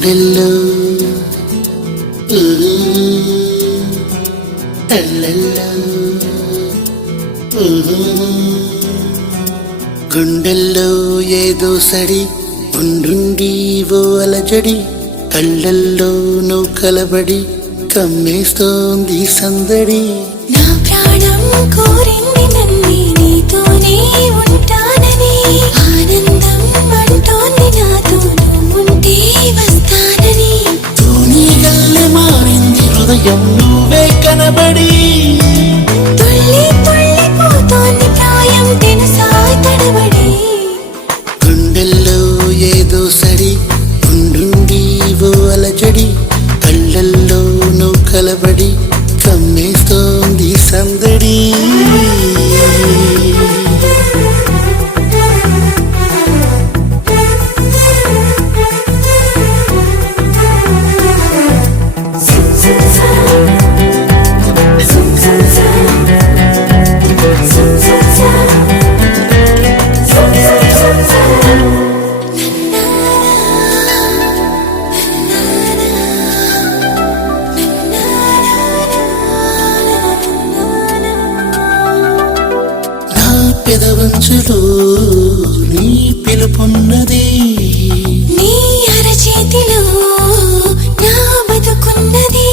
గుండెల్లో తల్లల్లో గుండెల్లో ఏదో సడి ఉండుండి ఓ అలజడి కళ్ళల్లో నువ్వు కలబడి కమ్మేస్తోంది సందడి. నా ప్రాణం కోరింది నన్ను నీతోనే ఉంటానని, ఆనందం అంటోంది నాతో నువ్వుంటే వస్తానని. తూనీగల్లె మారింది హృదయం నువ్వే కనబడి, తుళ్ళి తుళ్ళిపోతోంది ప్రాయం తెలుసా తడబడి. గుండెల్లో ఏదో సడి ఉండుండి ఓ అలజడి కళ్ళల్లో నువ్వు కలబడి కమ్మేస్తోంది సందడి. పెదవంచులో నీ పిలుపున్నది, నీ అరచేతిలో నా బతుకున్నది.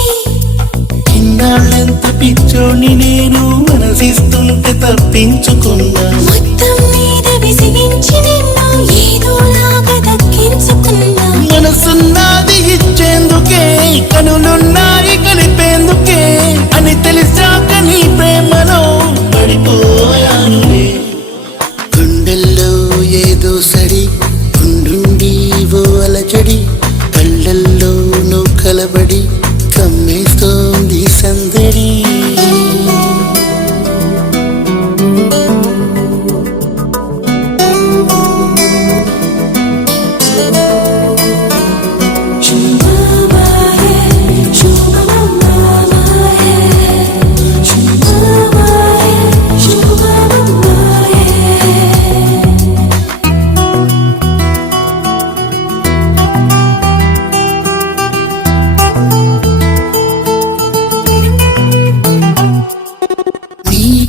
ఇన్నాళ్ళెంత పిచ్చోని నేను మనసిస్తుంటే తప్పించుకున్నా, మొత్తం మీద విసిగించి నిన్ను ఏదోలాగా దక్కించుకున్నా. మనసున్నది ఇచ్చేందుకే కనులున్నాయి కలిపేందుకే అని తెలిసాక నీ ప్రేమలో పడిపోయాను. గుండెల్లో ఏదో సడి ఉండుండి ఓ అలజడి కళ్ళల్లో నువ్వు కలబడి కమ్మేస్తోంది సందడి.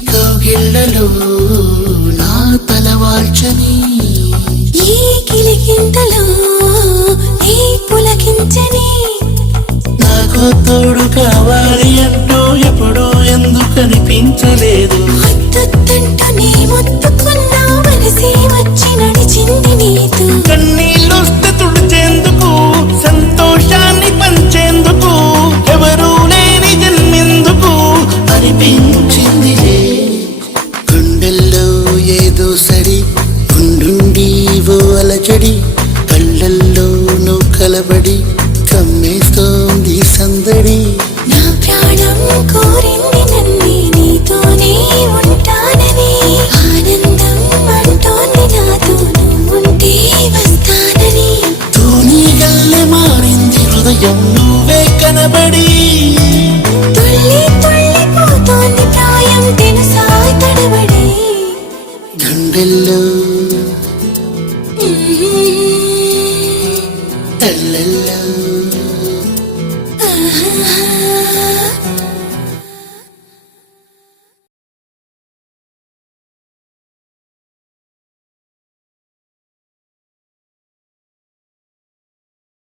కౌగిళ్ళలో నా తలవాల్చని, ఈ కిలికింతలో నీ పులకించని. నాకు తోడు కావాలి అంటూ ఎప్పుడూ ఎందుకు అనిపించలేదు. హద్దుతంటూ నీ మొత్తుకున్నా మనసే వచ్చి నడిచింది నీతో. కన్నీళ్ళొస్తే తుడిచేందుకు సంతోషాన్ని పంచేందుకు ఎవరూ లేని జన్మెందుకు అనిపించింది. గుండెల్లో ఏదో సడి ఉండుండి ఓ అలజడి కళ్ళల్లో నువ్వు కలబడి కమ్మేస్తోంది సందడి. నా ప్రాణం కోరింది నన్ను నీతోనే ఉంటానని, ఆనందం అంటోంది నాతో నువ్వుంటే వస్తానని. తూనీగల్లె మారింది హృదయం నువ్వే కనబడి, తుళ్ళి తుళ్ళిపోతోంది ప్రాయం తెలుసా తడబడి. గుండెల్లో తల్లల్లో